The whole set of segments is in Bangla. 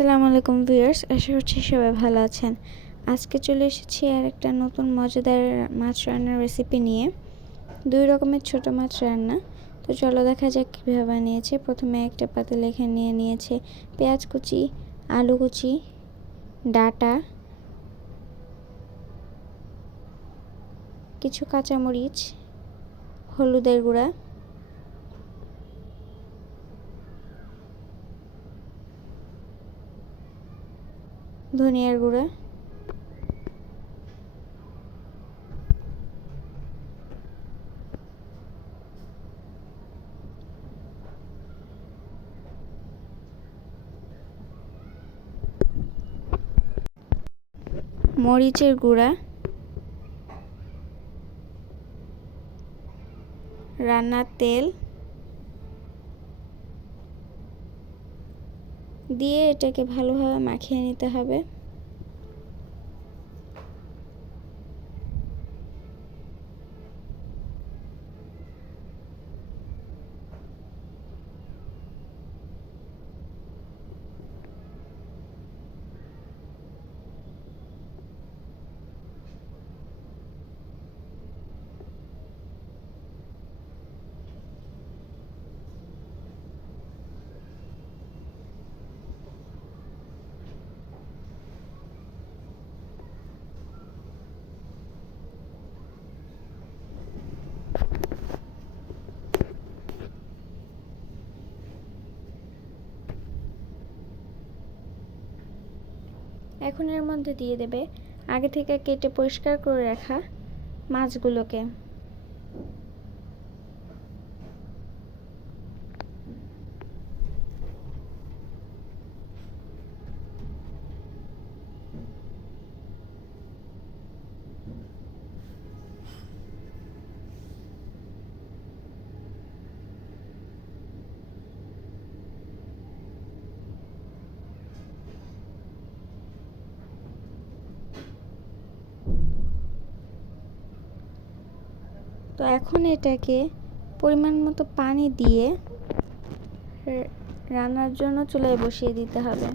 আসসালামু আলাইকুম ভিউয়ার্স, আশা করছি সবাই ভালো আছেন। আজকে চলে এসেছি আর একটা নতুন মজাদার মাছ রান্নার রেসিপি নিয়ে। 2 রকমের ছোট মাছ রান্না। তো চলো দেখা যাক কীভাবে বানিয়েছি। প্রথমে একটা পাতিলে এখানে নিয়ে নিয়েছে পেঁয়াজ কুচি, আলু কুচি, ডাঁটা, কিছু কাঁচামরিচ, হলুদের গুঁড়া, ধনিয়ার গুঁড়া, মরিচের গুঁড়া, রান্নার তেল দিয়ে এটাকে ভালোভাবে মাখিয়ে নিতে হবে। এখন এর মধ্যে দিয়ে দেবে আগে থেকে কেটে পরিষ্কার করে রাখা মাছগুলোকে। তো এখন এটাকে পরিমাণ মতো পানি দিয়ে রান্নার জন্য চুলায় বসিয়ে দিতে হবে।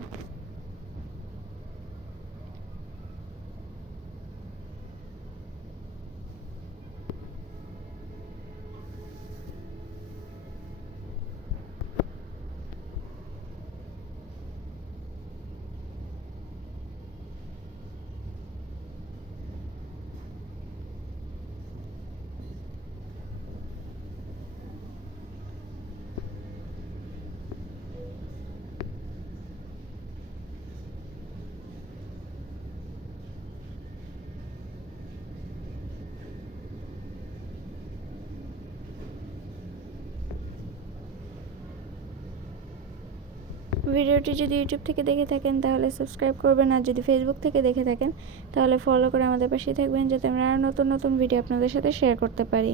ভিডিওটি যদি ইউটিউব থেকে দেখে থাকেন তাহলে সাবস্ক্রাইব করবেন, আর যদি ফেসবুক থেকে দেখে থাকেন তাহলে ফলো করে আমাদের পাশেই থাকবেন, যাতে আমরা আরও নতুন নতুন ভিডিও আপনাদের সাথে শেয়ার করতে পারি।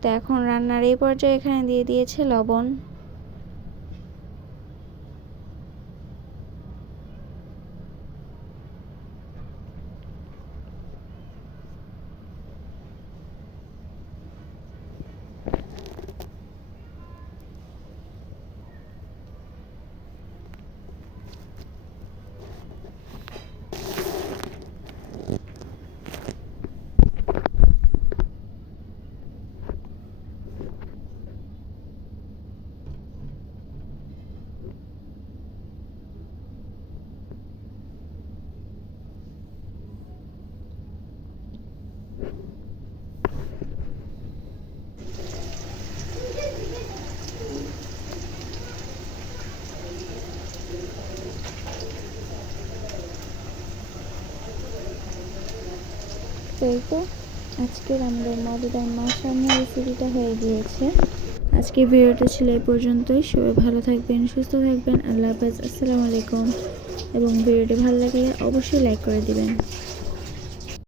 তো এখন রান্নার এই পর্যায়ে এখানে দিয়ে দিয়েছে লবণ, তো এই তো আজকের আমাদের মজাদার মাছ রান্নার রেসিপিটা হয়ে গিয়েছে। আজকের ভিডিওটা ছিল এই পর্যন্তই। সবাই ভালো থাকবেন, সুস্থ থাকবেন। আল্লাহ হাফেজ, আসসালামু আলাইকুম। এবং ভিডিওটি ভালো লাগলে অবশ্যই লাইক করে দিবেন।